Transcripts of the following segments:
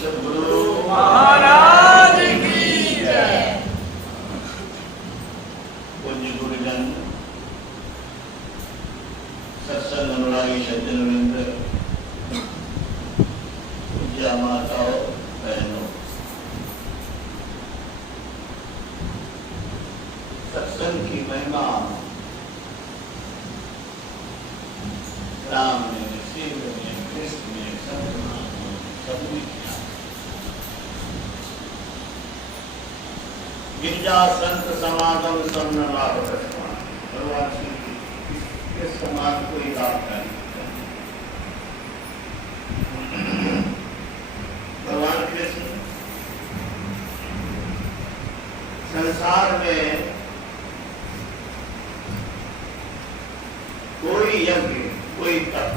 सद्गुरु महाराज की जय। पूज्य गुरुजन, सत्संग अनुरागी सज्जनवृंद, पूज्य माताओं बहनों, सत्संग की महिमा राम ने, शिव ने, कृष्ण ने, सतनाम ने, सबने किया। गिरजा संत समागम सबने लाभ रखवा। भगवान श्री के समान कोई लाभ नहीं। भगवान कृष्ण संसार में कोई यज्ञ, कोई तप,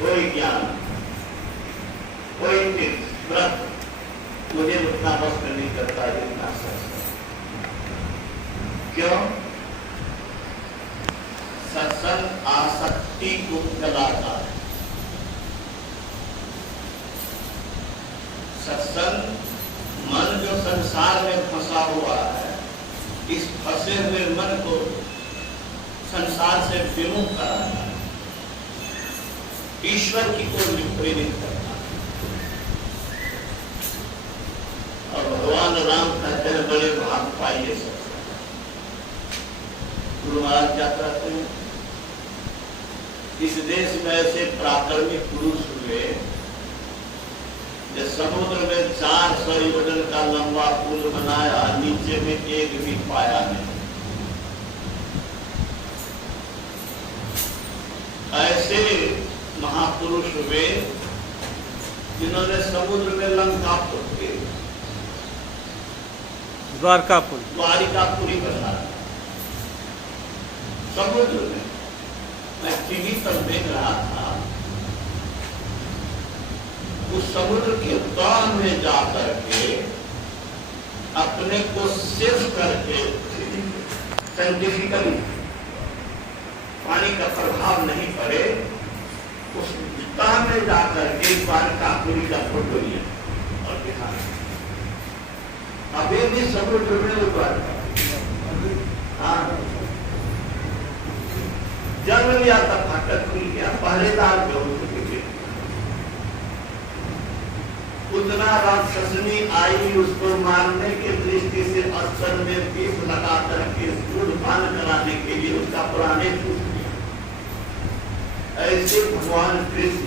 कोई ज्ञान, कोई तीर्थ व्रत मुझे उतना वस्त नहीं करता जितना सत्संग। क्यों? सत्संग आसक्ति को जलाता है। सत्संग मन जो संसार में फंसा हुआ है, इस फंसे हुए मन को संसार से विमुख कराना, ईश्वर की ओर प्रेरित करना। और भगवान राम कहते हैं बड़े भाग पाइए सत्संग। गुरु महाराज क्या कहते हैं? इस देश में ऐसे प्राक्रमिक पुरुष हुए जो समुद्र में 400 योजन का लंबा पुल बनाया, नीचे में एक भी पाया नहीं। ऐसे महापुरुष हुए जिन्होंने समुद्र में लंकापुर के द्वारिकापुरी बनाया समुद्र में। मैं टीवी पर देख रहा था, उस समुद्र के तल में जाकर के अपने को सेव करके साइंटिफिकली पानी का प्रभाव नहीं पड़े, उस तह में जाकर के द्वारिकापुरी का फोटो लिया और दिखाया। अभी भी समुद्र में द्वारिका जन्म लिया था, फाटक खुल गया, पहरेदार जो उतना राक्षसनी आई उसको मारने की दृष्टि से अस्त्र में विष लगा करके दूधपान कराने के लिए उसका पुराने छूट दिया। ऐसे भगवान कृष्ण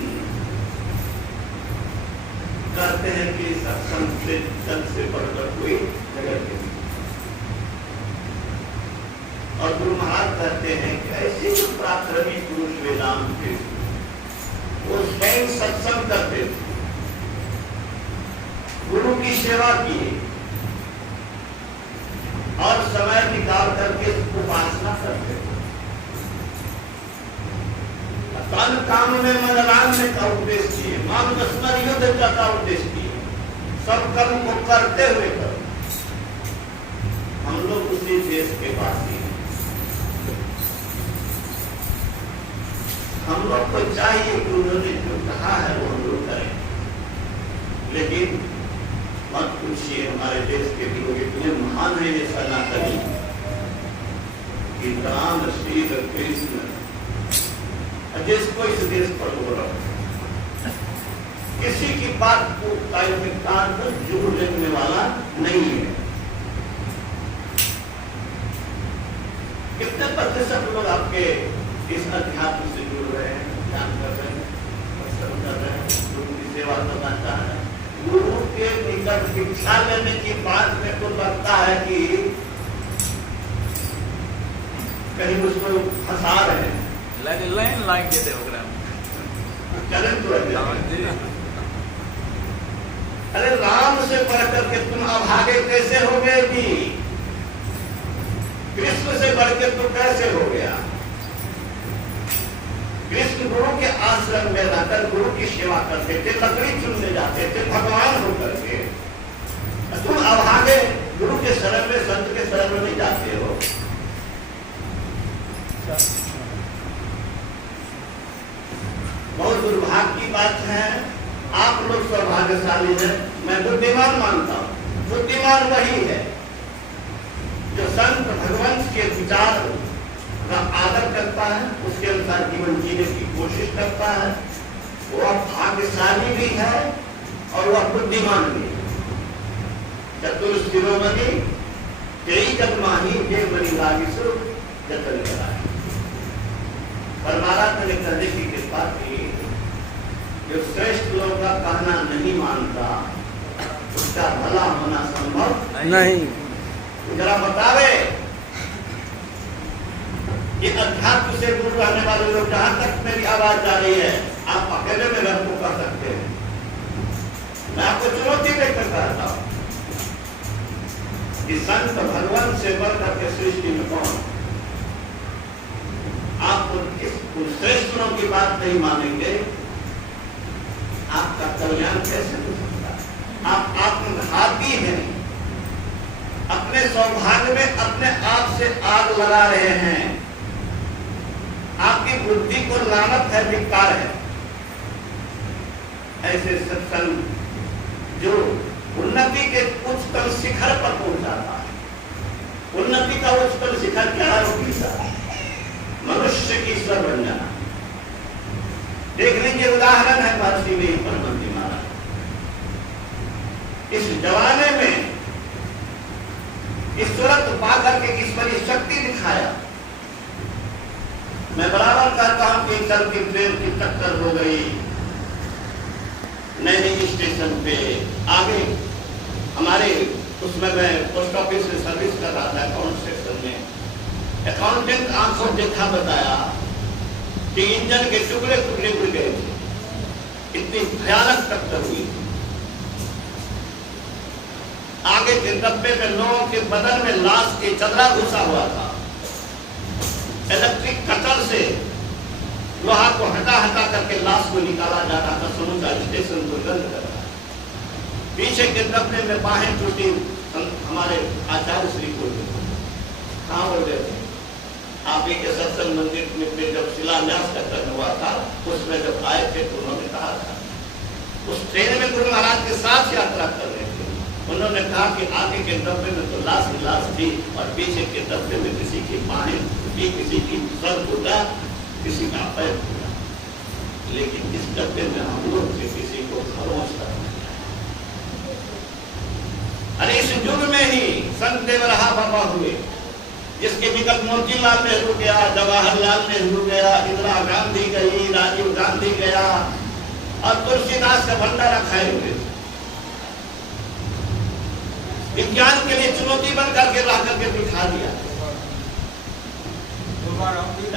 कहते हैं कि सत्संग से जल से बढ़कर कोई जगत नहीं। और गुरु महाराज कहते हैं कि ऐसे जो प्राक्रमिक पुरुष वेदांत थे, वो स्वयं सत्संग करते थे, गुरु की सेवा की और समय निकाल करके उपासना करते थे। तन काम में मनोरंजन का उपदेश किए, मान स्मर युद्ध का उपदेश किए, सब कर्म को करते हुए करो। हम लोग उसी देश के वासी हैं। हम लोग को चाहिए कि उन्होंने जो कहा है वो हम लोग करें, लेकिन मत पूछिए हमारे देश के लोग इतने महान है ये सनातनी कि राम श्री कृष्ण जिसको इस देश पर बोला किसी की बात को कान पर जोड़ लेने वाला नहीं है। कितने प्रतिशत लोग आपके इस अध्यात्म से जुड़ रहे हैं, ध्यान कर रहे हैं, दर्शन कर रहे हैं, गुरु की सेवा करना चाह रहे हैं? गुरु के निकट शिक्षा लेने की बात में तो लगता है कि कहीं उसको फंसा रहे हैं। लाइन लाइन के देवग्राम चलन तो अरे राम से बढ़कर के तुम अभागे कैसे हो गए जी? कृष्ण से बढ़कर तो कैसे हो गया? कृष्ण गुरु के आश्रम में रहकर गुरु की सेवा करते थे, लकड़ी चुनने जाते थे भगवान होकर के। तुम अभागे गुरु के शरण में, संत के शरण में नहीं जाते हो। बहुत दुर्भाग्य की बात है, आप लोग सौभाग्यशाली हैं। मैं बुद्धिमान मानता हूं। बुद्धिमान वही है जो संत भगवंत के विचार का आदर करता है, उसके अनुसार जीवन जीने की कोशिश करता है। वह भाग्यशाली भी है और वह बुद्धिमान भी है। चतुर शिरोमणि कई जन्माही जे मणि लागिसु जतन कराए। परमात्मा ने कहने की कृपा की, जो श्रेष्ठ लोगों का कहना नहीं मानता उसका भला होना संभव नहीं। जरा बतावे, ये अध्यात्म से दूर रहने वाले लोग, जहां तक मेरी आवाज जा रही है, आप अकेले में घर को कर सकते हैं। मैं आपको चुनौती देकर कहता हूं कि संत भगवान से बढ़कर के सृष्टि में कौन? आप उन श्रेष्ठ लोगों की बात नहीं मानेंगे, आपका कल्याण कैसे हो सकता है? आप आत्मघाती हैं, अपने सौभाग्य में अपने आप से आग लगा रहे हैं। आपकी बुद्धि को लानत है, धिक्कार है। ऐसे सत्संग जो उन्नति के उच्चतम शिखर पर पहुंचाता है। उन्नति का उच्चतम शिखर क्या है? मनुष्य की ईश्वर बन जाना। देख लीजिए, उदाहरण है महर्षि में परमंत्री महाराज। इस जमाने में ईश्वरत्व पाकर के ईश्वरीय शक्ति दिखाया। मैं बराबर कहता हूं कि कल की ट्रेन की टक्कर हो गई नैनी स्टेशन पे। आगे हमारे उसमें मैं पोस्ट ऑफिस में सर्विस कर रहा था, अकाउंट सेक्शन में। अकाउंटेंट आंखों देखा बताया कि इंजन के टुकड़े टुकड़े उड़ गए थे। इतनी भयानक टक्कर हुई। आगे के डब्बे में लोगों के बदन में लाश के चदरा घुसा हुआ था। इलेक्ट्रिक कटर से लोहा को हटा हटा करके लाश को निकाला जा रहा था। समूचा स्टेशन को बंद कर रहा। पीछे के डब्बे में बाहें टूटी। हमारे आचार्य श्री को कहाँ बोल रहे थे? आप ही के सत्संग मंदिर में जब शिलान्यास का हुआ था, उसमें जब आए थे तो उन्होंने कहा था, उस ट्रेन में गुरु महाराज के साथ यात्रा कर रहे थे। उन्होंने कहा कि आगे के डब्बे में तो लाश ही लाश थी और पीछे के डब्बे में किसी की बाहें टूटी, किसी की सर टूटा, किसी का पैर टूटा। लेकिन इस डब्बे में हम लोग से किसी को खरोच कर। अरे इस युग में ही संत देवरहा बाबा हुए, जिसके विकल्प मोतीलाल नेहरू गया, जवाहरलाल नेहरू गया, इंदिरा गांधी गई, राजीव गांधी गया और तुलसीदास का भंडारा खाए हुए। विज्ञान के लिए चुनौती बन करके ला करके दिखा दिया।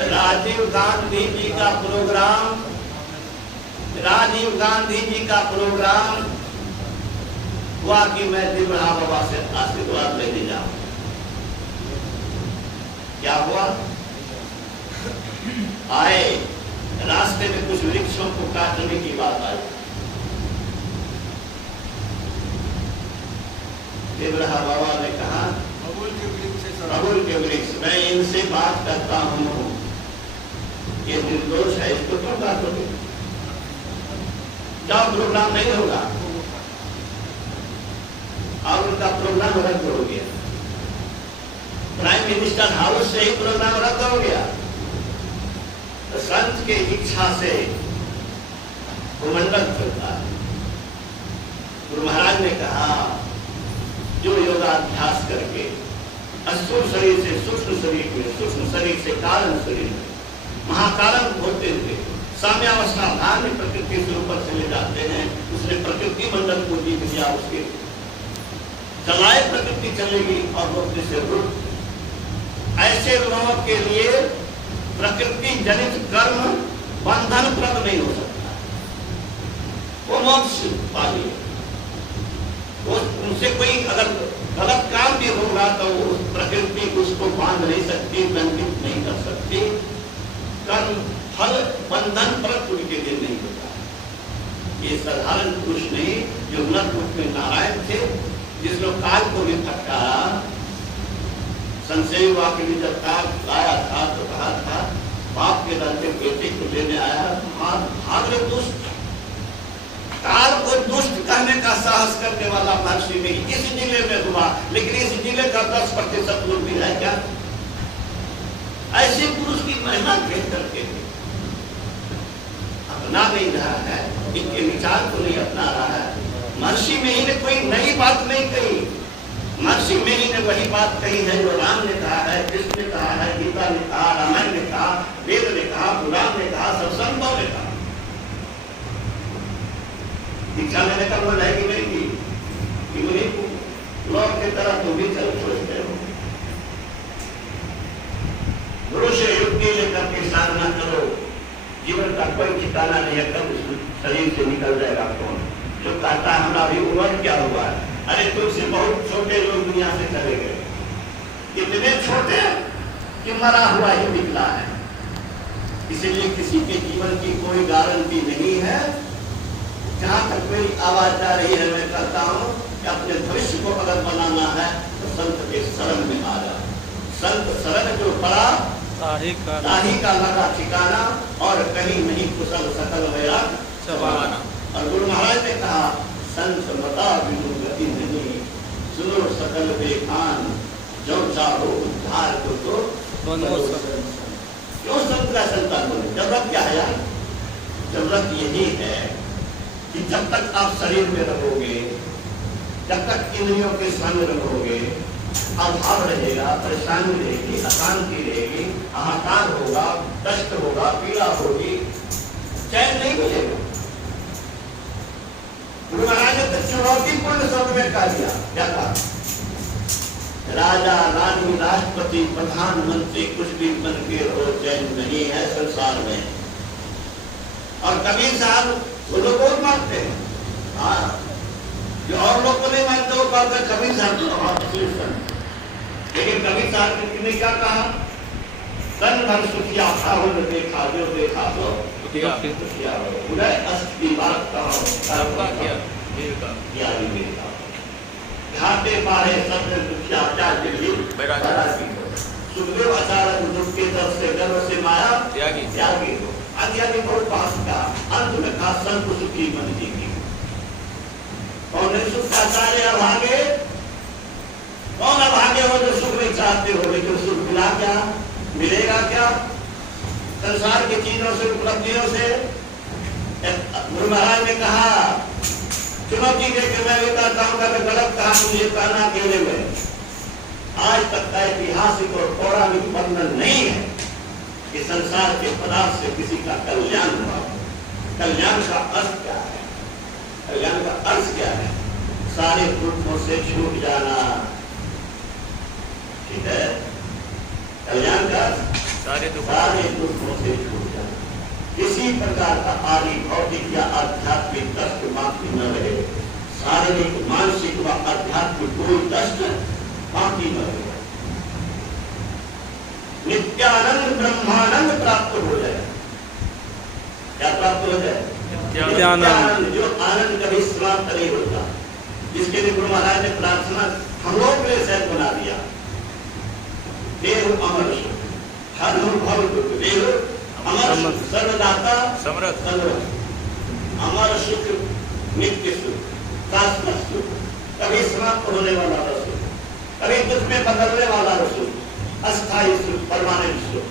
राजीव गांधी जी का प्रोग्राम, राजीव गांधी जी का प्रोग्राम हुआ कि मैं देवरहा बाबा से आशीर्वाद लेने जाऊं। क्या हुआ? आए रास्ते में कुछ वृक्षों को काटने की बात आई। देवरहा बाबा ने कहा, अबुल के वृक्ष, मैं इनसे बात करता हूं, ये निर्दोष है, इसको क्यों काटोगे? क्या प्रोग्राम नहीं होगा? और उनका प्रोग्राम रद्द हो गया। प्राइम मिनिस्टर हाउस से ही प्रोग्राम रद्द हो गया। तो संत के इच्छा से भूमंडल चलता है। गुरु महाराज ने कहा, जो योगाभ्यास करके स्थूल शरीर से सूक्ष्म शरीर में, सूक्ष्म शरीर से कारण शरीर में, महाकारण होते हुए साम्यावस्था भान में प्रकृति से ऊपर चले जाते हैं। उसने प्रकृति मंडल को जीत लिया। उसके चलाए प्रकृति चलेगी और वो से रूप। ऐसे लोगों के लिए प्रकृति जनित कर्म बंधन प्रद नहीं हो सकता। वो मोक्ष पाली। वो उनसे कोई अगर गलत काम भी होगा तो उस प्रकृति उसको बांध नहीं सकती, बंधित नहीं कर सकती। कर्म फल बंधन प्रद उनके लिए नहीं होता। ये साधारण पुरुष नहीं, जो नर रूप में नारायण थे, जिसने काल को भी फटकारा। संशय हुआ के लिए जब काल आया था तो कहा था, बाप के दर के बेटे को लेने आया, भाग रे दुष्ट, काल को दुष्ट कहने का साहस करने वाला महर्षि नहीं इस जिले में हुआ, लेकिन इस जिले का 10% लोग भी है क्या? ऐसे पुरुष की महिमा कह करके अपना नहीं रहा है, इनके विचार को नहीं अपना रहा है। महर्षि में ही ने कोई नई बात नहीं कही, महर्षि में ही ने वही बात कही है जो राम ने कहा है, कृष्ण ने कहा है, गीता ने कहा, रामायण ने कहा, वेद ने कहा, पुराण ने कहा, सब संतों ने कहा। दीक्षा लेने का मन है कि नहीं की? लोग की तरह तुम भी चल सोचते हो। गुरु से युक्ति लेकर के साधना करो, जीवन का कोई ठिकाना नहीं है, कब शरीर से निकल जाएगा कौन? जो कहता है हमारा भी उम्र क्या हुआ है, अरे तुमसे बहुत छोटे लोग दुनिया से चले गए, इतने छोटे कि मरा हुआ ही निकला है। इसलिए किसी के जीवन की कोई गारंटी नहीं है। जहां तक मेरी आवाज आ रही है, मैं कहता हूं कि अपने भविष्य को अगर बनाना है तो संत के शरण में आ जा। संत शरण जो पड़ा ताही का लगा ठिकाना, और कहीं नहीं कुशल सकल मेरा चबाना। और गुरु महाराज ने कहा संत बता बिनु गति नहीं, सुनो सकल बेखान, जो चाहो उद्धार को तो क्यों संत का संतान बने? जरूरत क्या है यार? जरूरत यही है कि जब तक आप शरीर में रहोगे, जब तक इंद्रियों के संग रहोगे, अभाव रहेगा, परेशानी रहेगी, अशांति रहेगी, हाहाकार होगा, कष्ट होगा, पीड़ा होगी, चैन नहीं मिलेगा। गुरु महाराज ने तो चुनौतीपूर्ण शब्द में कह दिया, क्या कहा? राजा रानी राष्ट्रपति प्रधानमंत्री कुछ भी बन के रहो, चैन नहीं है संसार में। और कबीर साहब वो लोग बहुत मानते हैं, हाँ, जो और लोग को नहीं मानते वो कहते हैं कबीर साहब। लेकिन कबीर साहब ने क्या कहा? सन भर सुखिया था वो देखा, जो देखा तो सुखिया हो। उदय अस्थि बात कहा घाटे पारे सबने दुखिया क्या दिल्ली सुखदेव आचार्य दुख के तरफ से गर्व से माया त्यागी हो। आदि बहुत पास का अंत में कहा संत सुखी मन जीगी। कौन सुख आचार्य अभागे? कौन अभागे हो जो सुख नहीं चाहते हो, लेकिन सुख मिला क्या? मिलेगा क्या? संसार की चीजों से, उपलब्धियों से। गुरु महाराज ने कहा चुनौती देकर मैं ये कहता हूँ कि गलत कहा मुझे कहना अकेले में। आज तक का ऐतिहासिक और पौराणिक वर्णन नहीं है कि संसार के पदार्थ से किसी का कल्याण हुआ। कल्याण का अर्थ क्या है? कल्याण का अर्थ क्या है? सारे दुखों से छूट जाना, ठीक है? कल्याण का सारे दुखों से छूट जाना, किसी प्रकार का आदि भौतिक या आध्यात्मिक कष्ट बाकी न रहे, शारीरिक मानसिक व आध्यात्मिक कोई कष्ट बाकी न रहे, नित्यानंद ब्रह्मानंद प्राप्त हो जाए। क्या प्राप्त हो जाए? नित्यानंद, जो आनंद कभी समाप्त नहीं होता, जिसके लिए गुरु महाराज ने प्रार्थना हम लोग के लिए सहज बना दिया। देव अमर सुख, हर भव दुख, देव अमर सर्वदाता समर्थ, अमर सुख, नित्य सुख, शाश्वत सुख, कभी समाप्त होने वाला सुख, कभी दुख में बदलने वाला सुख, अस्थायी सुख, परमानेंट सुख।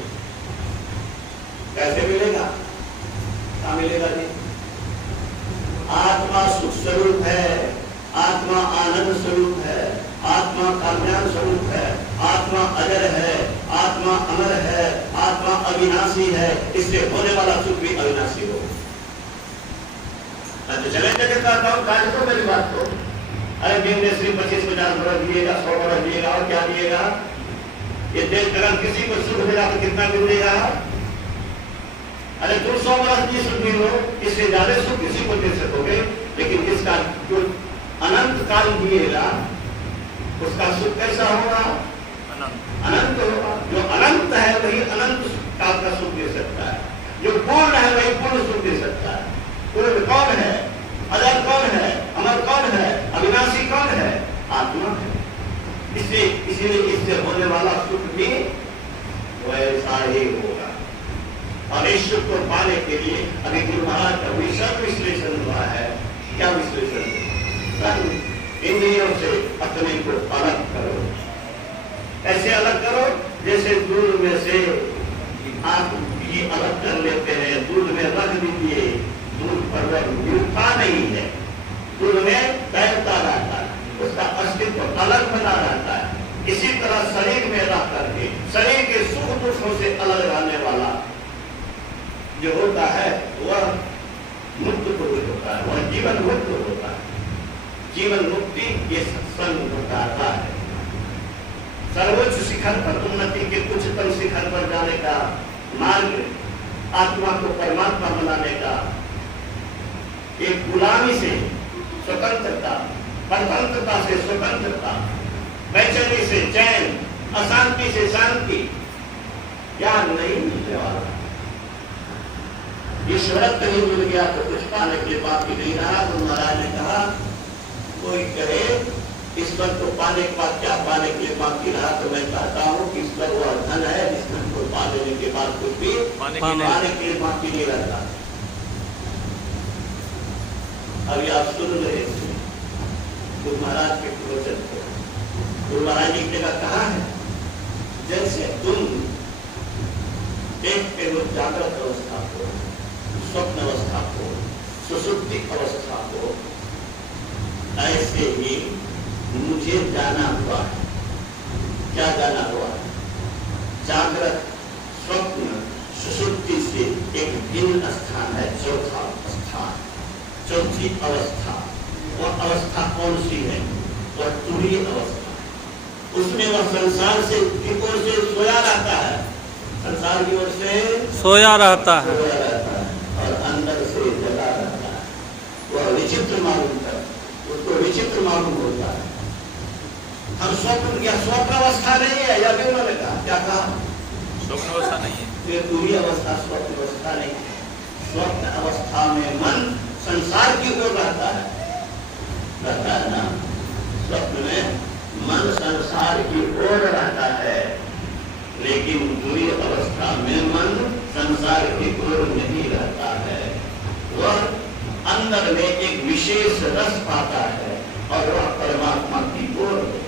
कैसे मिलेगा? क्या मिलेगा जी? आत्मा सुख स्वरूप है, आत्मा आनंद स्वरूप है, आत्मा कल्याण स्वरूप है, आत्मा अजर है, आत्मा अमर है, आत्मा अविनाशी है। इससे होने वाला सुख भी अविनाशी हो। तो चले चले कहता हूँ कार्य को, मेरी बात को। अरे दिन में सिर्फ 25-50 बरस दिएगा, 100 बरस दिएगा, और क्या दिएगा? ये देश अगर किसी को सुख मिला तो कितना मिलेगा? अरे तुम 100 बरस की सुख मिलो, इससे ज्यादा सुख किसी को दे सकोगे, लेकिन इसका जो अनंत काल दिएगा उसका सुख कैसा होगा? अनंत होगा। जो अनंत है वही अनंत काल का सुख दे सकता है, जो पूर्ण है वही पूर्ण सुख दे सकता है। पूर्ण कौन है? अजर कौन है? अमर कौन है? अविनाशी कौन है? आत्मा है। इसीलिए इससे होने वाला सुख भी वैसा ही होगा। और इस सुख को पाने के लिए अभी गुरु महाराज का विशद विश्लेषण हुआ है। क्या विश्लेषण? इंद्रियों से अपने को अलग करो। ऐसे अलग करो जैसे दूध में से आप घी अलग कर लेते हैं, दूध में रख दीजिए, दूध पर वह मीठा नहीं है, दूध में तैरता रहता है, उसका अस्तित्व अलग बना रहता है। इसी तरह शरीर में रह करके शरीर के सुख दुखों से अलग रहने वाला जो होता है वह मुक्त पुरुष होता है, वह जीवन मुक्त होता है। जीवन मुक्ति ये सत्संग बताता है। सर्वोच्च शिखर पर उन्नति के उच्चतम शिखर पर जाने का मार्ग, आत्मा को परमात्मा बनाने का, एक गुलामी से स्वतंत्रता, परतंत्रता से स्वतंत्रता, बेचैनी से चैन, अशांति से शांति, क्या नहीं मिलने वाला। ईश्वरत्व नहीं मिल गया तो कुछ पाने के लिए बाकी नहीं रहा। तो महाराज ने कहा कोई कहे ईश्वर को पाने के बाद क्या पाने के लिए बाकी रहा, तो मैं कहता हूँ कि ईश्वर वह धन है जिसमें को पा लेने के बाद कुछ भी पाने के लिए बाकी नहीं रहता। अभी आप सुन रहे थे गुरु महाराज के प्रवचन को। गुरु महाराज की जगह कहाँ है? जैसे तुम देखते हो जागृत अवस्था को, स्वप्न अवस्था को, सुसुप्ति अवस्था को, ऐसे ही मुझे जाना हुआ है। क्या जाना हुआ है? जागृत, स्वप्न, सुसुप्ति से एक भिन्न स्थान है, चौथा स्थान, चौथी अवस्था। वह अवस्था कौन सी है? वह तुरीय अवस्था। उसमें वह संसार से की ओर से सोया रहता है, संसार की ओर से सोया रहता है और अंदर से जगा रहता है। वह विचित्र मालूम कर, उसको विचित्र मालूम होता है। हम स्वप्न, या स्वप्न अवस्था नहीं है, या भी उन्होंने कहा, क्या कहा? स्वप्न अवस्था नहीं है, ये पूरी अवस्था स्वप्न अवस्था नहीं है। स्वप्न अवस्था में मन संसार की ओर रहता है ना। स्वप्न में मन संसार की ओर रहता है, लेकिन पूरी अवस्था में मन संसार की ओर नहीं रहता है। वह अंदर में एक विशेष रस पाता है और वह परमात्मा की ओर होता है।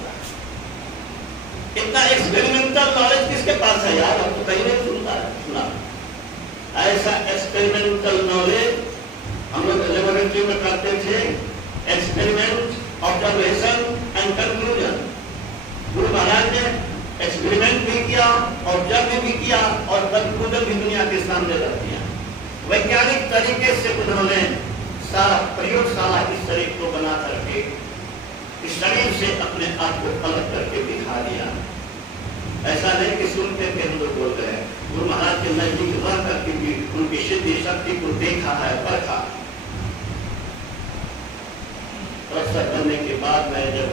इतना एक्सपेरिमेंटल नॉलेज किसके पास है यार? अब तो कहीं नहीं सुना ऐसा एक्सपेरिमेंटल नॉलेज। हम लोग लेबोरेटरी में करते थे experiment, observation and conclusion. Guru Maharaj ने एक्सपेरिमेंट भी किया, ऑब्जर्व भी किया और कंक्लूजन भी दुनिया के सामने रख दिया। वैज्ञानिक तरीके से उन्होंने सारा प्रयोगशाला इस शरीर को बना करके इस शरीर से अपने आप को अलग करके दिखा दिया। ऐसा नहीं कि सुनते थे हम लोग बोल रहे हैं। गुरु महाराज के नजदीक रह करके भी उनकी सिद्धि शक्ति को देखा है, परखा। प्रोफेसर बनने के बाद मैं जब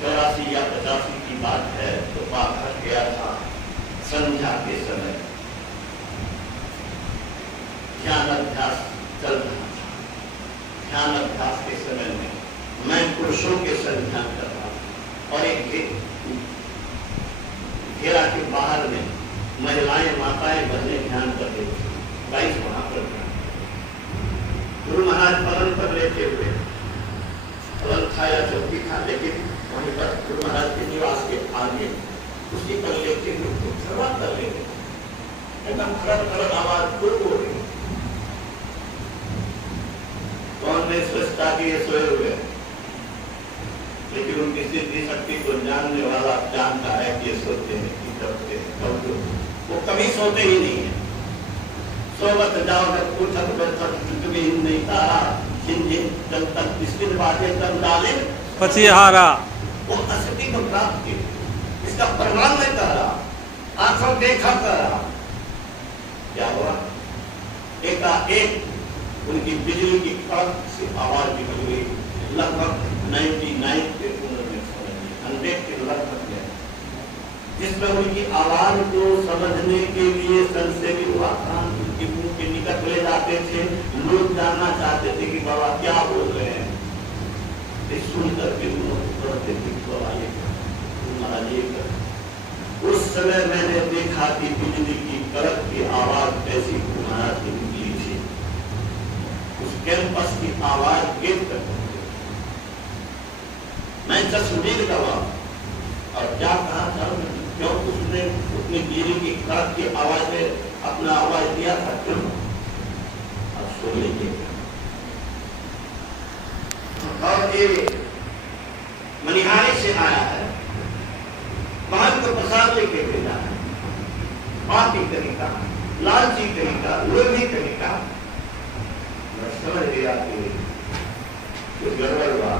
84 या 85 की बात है तो बाहर गया था संध्या के समय, ध्यान अभ्यास चल रहा था। ध्यान अभ्यास के समय में मैं पुरुषों के साथ ध्यान कर रहा था और एक घेरा के बाहर में महिलाएं, माताएं, बहने ध्यान कर रही थी। गाइस वहां पर गुरु महाराज पलंग पर लेटे हुए, पलंग था या चौकी था, लेकिन वहीं पर गुरु महाराज के निवास के आगे उसी पर लेटे हुए खड़ा कर लेते, एकदम खड़क आवाज हो रही। कौन ने सोचता कि ये सोए हुए, लेकिन उनकी सिद्धि शक्ति को जानने वाला जानता है कि ये सोते हैं कि डरते हैं। वो कभी सोते ही नहीं है। सोवत जाओ जब पूछत बैठत भी नहीं तारा, जिन जिन जब तक बिस्किट बाटे तब डाले पछिहारा। वो असती को प्राप्त की, इसका प्रमाण नहीं कर रहा, आंखों देखा कर रहा। क्या हुआ? एकाएक उनकी बिजली की कड़क से आवाज निकल गई। लगभग 99 के 100 के लगभग है, जिसमें उनकी आवाज को समझने के लिए संशय हुआ कान उनके मुंह के निकट ले जाते थे। लोग जानना चाहते थे कि बाबा क्या बोल रहे हैं। सुनकर के कहते थे बाबा ये महाराज ये कर। उस समय मैंने देखा कि बिजली की कड़क की आवाज कैसी महाराज की निकली थी। उस कैंपस की आवाज गेट कर मैं तस्वीर गवा और क्या कहा था क्यों उसने उतनी गिरी की कड़क की आवाज में अपना आवाज दिया था क्यों अब सुन लीजिए। और ये मनिहारी से आया है महल को प्रसाद लेके भेजा है पापी तरीका लालची तरीका लोभी तरीका मैं समझ गया कि कुछ गड़बड़ हुआ।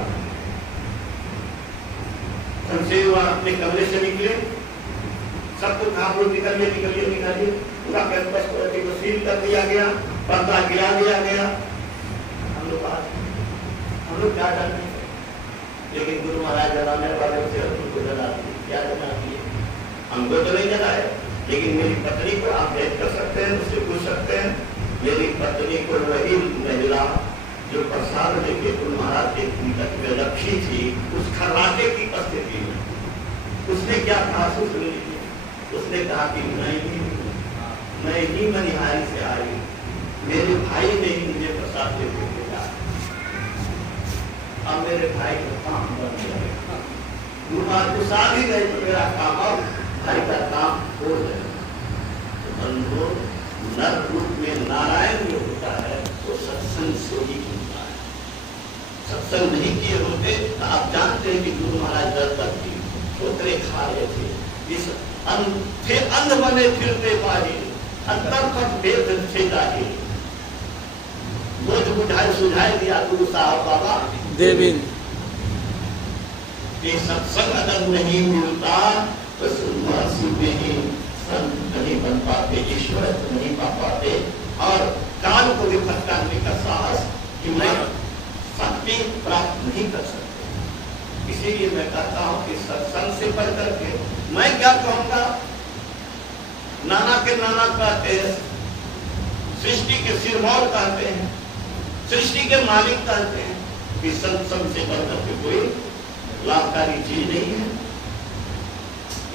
शमशेर अपने कमरे से निकले सबको कहा निकालिए पूरा कैंपस को सील कर दिया गया पर्दा गिरा दिया गया। हम लोग क्या करते लेकिन गुरु महाराज जलाने वाले से उनको जला दिए क्या जला दिए हमको तो नहीं जलाए लेकिन मेरी पत्नी को आप भेंट कर सकते हैं उससे पूछ सकते हैं। मेरी पत्नी को वही महिला जो प्रसाद लेके गुरु महाराज के निकट में रखी थी उस खर्राटे की उपस्थिति में उसने क्या कहा सुन लीजिए। उसने कहा कि मैं ही मनिहारी से आई मेरे भाई ने ही मुझे प्रसाद लेके भेजा अब मेरे भाई का काम बन गया गुरु महाराज को साथ ही गए तो मेरा काम अब भाई का काम हो जाए। तो नर रूप में नारायण जो होता है वो सत्संग से ही होता है। सत्संग नहीं किए होते तो आप जानते हैं कि गुरु महाराज दर तक थी ठोकरे खा रहे थे इस फिर अंध बने फिरते पाए अंतर पथ भेद से जाए वो जो बुझाए सुझाए दिया गुरु साहब बाबा देवी ये सत्संग अगर नहीं मिलता तो सन्यासी में ही संत नहीं बन पाते ईश्वर नहीं पा पाते और काल को विपद करने का साहस हिम्मत शक्ति प्राप्त नहीं कर सकते। इसीलिए मैं कहता हूँ कि सत्संग से बढ़ करके मैं क्या कहूँगा नाना के नाना कहते हैं सृष्टि के सिरमौर कहते हैं सृष्टि के मालिक कहते हैं कि सत्संग से बढ़ करके कोई लाभकारी चीज नहीं है।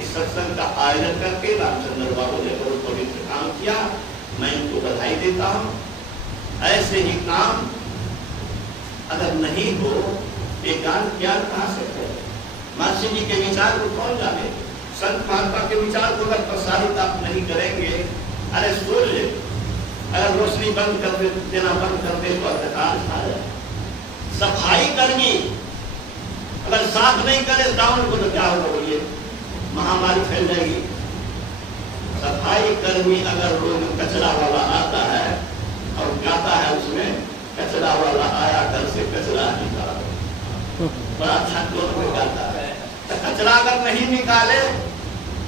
इस सत्संग का आयोजन करके रामचंद्र बाबू ने बहुत पवित्र काम किया मैं उनको बधाई देता हूँ। ऐसे ही काम अगर नहीं हो ये ज्ञान कहाँ से है। महर्षि जी के विचार को कौन जाने संत महात्मा के विचार को अगर प्रसारित आप नहीं करेंगे अरे सूर्य अगर रोशनी बंद कर देना बंद कर दे तो अंधकार छा जाए। सफाई कर्मी अगर साफ नहीं करे दाउन को तो क्या होगा बोलिए महामारी फैल जाएगी। सफाई कर्मी अगर रोज कचरा वाला आता है और गाता है उसमें कचरा वाला आया कल से कचरा निकालो बड़ा अच्छा टोन में गाता है। तो कचरा अगर नहीं निकाले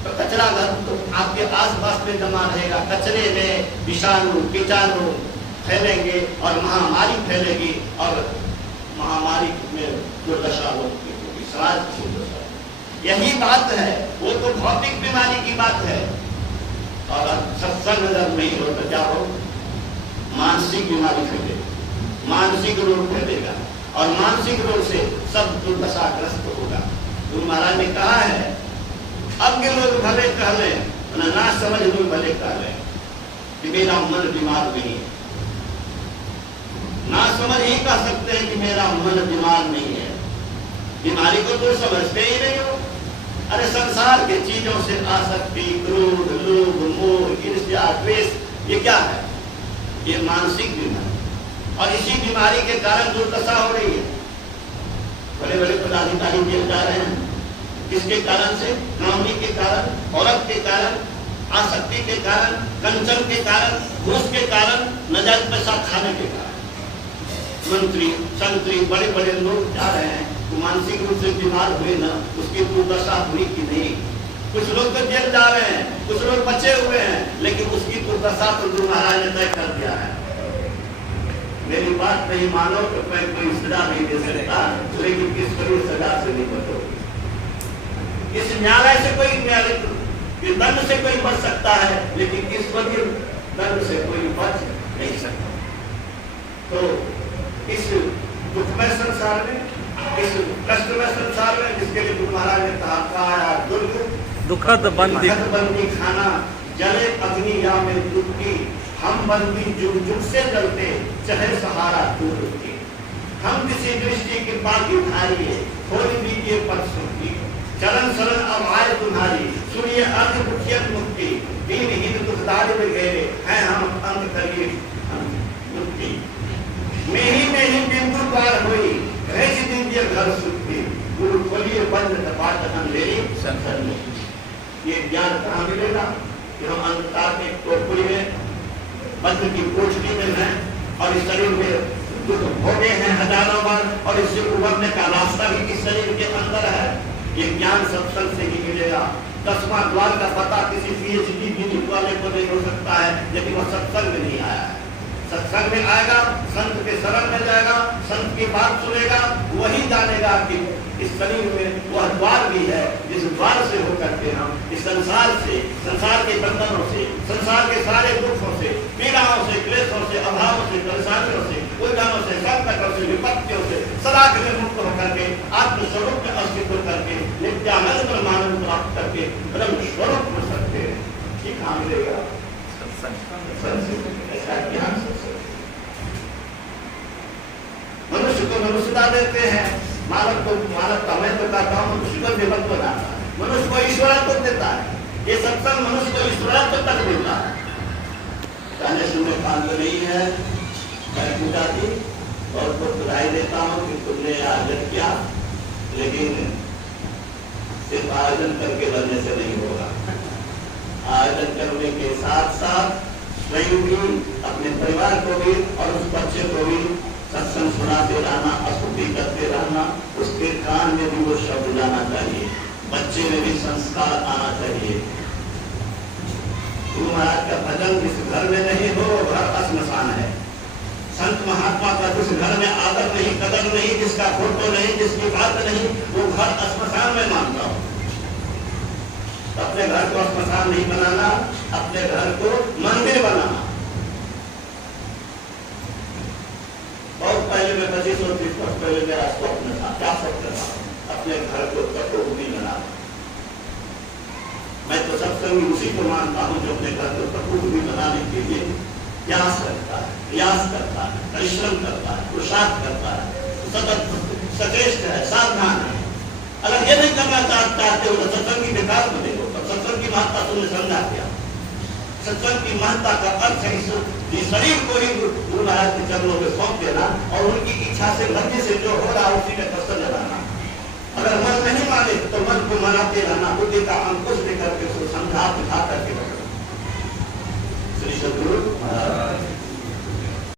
तो कचरा घर तो आपके आसपास में जमा रहेगा कचरे में विषाणु कीटाणु फैलेंगे और महामारी फैलेगी और महामारी में दुर्दशा होगी। यही बात है वो तो भौतिक बीमारी की बात है और सत्संग अगर नहीं हो तो क्या हो मानसिक बीमारी फैलेगी मानसिक रोग फैलेगा और मानसिक रोग से सब दुर्दशाग्रस्त होगा। गुरु महाराज ने कहा है अब के लोग भले कह लें ना समझ लोग भले कह लें कि मेरा मन बीमार नहीं है ना समझ ही कह सकते हैं कि मेरा मन बीमार नहीं है। बीमारी को तो समझते ही नहीं हो। अरे संसार के चीजों से आसक्ति क्रोध लोभ मोह ईर्ष्या द्वेष ये क्या है ये मानसिक बीमारी और इसी बीमारी के कारण दुर्दशा हो रही है। बड़े बड़े पदाधिकारी जेल जा रहे हैं किसके कारण से नामी के कारण औरत के कारण आसक्ति के कारण कंचन के कारण घूस के कारण नाजायज पैसा खाने के कारण मंत्री संतरी बड़े बड़े लोग जा रहे हैं तो मानसिक रूप से बीमार हुए ना उसकी दुर्दशा हुई कि नहीं। कुछ लोग तो जेल जा रहे हैं कुछ लोग बचे हुए हैं लेकिन उसकी दुर्दशा तो गुरु महाराज ने तय कर दिया है। मेरी बात नहीं मानो तो मैं कोई सजा नहीं दे सकता लेकिन किस कोई सजा से नहीं बचो। इस न्यायालय से कोई न्यायालय दंड से कोई बच सकता है लेकिन ईश्वरीय दंड से कोई बच नहीं सकता। तो इस दुखमय संसार में इस कष्टमय संसार में जिसके लिए गुरु महाराज ने कहा दुखद बंदी खाना जले अग्नि या में दुख की हम बंदी जुग जुग से जलते चाहे सहारा दूर की। हम किसी दृष्टि की बाकी धारिये, खोल दीजिए पद सुखी, चरण शरण अब आए तुम्हारी, सुनिए अर्थ मुखियत मुक्ति, दीन हित दुखदारी में घेरे हैं हम अंत करिए मुक्ति। में ही बिंदु पार हुई, भेज दीजिए घर सुखी, गुरु खोलिए बंद कपाट हम ले संसद में। ये ज्ञान कहाँ मिलेगा कि हम अंतता के टोकरी में बंद की कोठरी में हैं और इस शरीर में दुख भोगे हैं हजारों बार और इससे उभरने का रास्ता भी इस शरीर के अंदर है। ये ज्ञान सत्संग से ही मिलेगा। 10वां द्वार का पता किसी PhD डिग्री वाले को नहीं हो सकता है यदि वह सत्संग में नहीं आया है। सत्संग में आएगा, संत के शरण में जाएगा, संत की बात सुनेगा, वही जानेगा कि इस शरीर में वह द्वार भी है जिस द्वार से होकर के हम इस संसार से, संसार के बंधनों से, संसार के सारे दुखों से, पीड़ाओं से, क्लेशों से, अभावों से, परेशानियों से, उलझनों से, संकटों से, विपत्तियों से सदा के लिए मुक्त होकर के आत्मस्वरूप में अस्तित्व करके नित्यानंद ब्रह्मानंद प्राप्त करके ब्रह्म स्वरूप हो सकते हैं। ठीक हाँ मिलेगा ऐसा ज्ञान। मनुष्य को मनुष्यता देते हैं, मानव को मानवता, मैं तो कहता हूँ मनुष्य को विभक्त बनाता है, मनुष्य को ईश्वरत्व देता है। ये सत्संग मनुष्य को ईश्वरत्व तक देता है। कहने सुनने कान तो नहीं है, मैं पूजा थी और तो बधाई देता हूँ कि तुमने आयोजन किया, लेकिन सिर्फ आयोजन करके बनने से नहीं होगा। आयोजन करने के साथ साथ स्वयं भी, अपने परिवार को भी और उस बच्चे को भी सत्संग सुनाते रहना, स्तुति करते रहना, उसके कान में भी वो शब्द जाना चाहिए, बच्चे में भी संस्कार आना चाहिए। गुरु महाराज का भजन जिस घर में नहीं हो वो घर श्मशान है। संत महात्मा का जिस घर में आदर नहीं, कदर नहीं, जिसका फोटो नहीं, जिसकी बात नहीं, वो घर श्मशान में मानता हूँ। अपने घर को श्मशान नहीं बनाना, अपने घर को मंदिर बनाना। बहुत पहले मैं 25-30 वर्ष पहले मेरा स्वप्न था, क्या स्वप्न था? अपने घर को तपोभूमि बनाना। मैं तो सत्संगी उसी को मानता हूँ जो अपने घर को तपोभूमि बनाने के लिए प्रयास करता है, परिश्रम करता है, पुरुषार्थ करता है, सतत सचेष्ट है, सावधान है। अगर ये नहीं करना चाहते हो तो सत्संग की विकास बने हो, तो सत्संग की महत्ता तुमने समझा दिया। सत्संग की महत्ता का अर्थ है इस शरीर को ही गुरु महाराज के चरणों में सौंप देना और उनकी इच्छा से मर्जी से जो हो रहा है उसी में प्रसन्न रहना। अगर मन नहीं माने तो मन को मनाते रहना, बुद्धि का अंक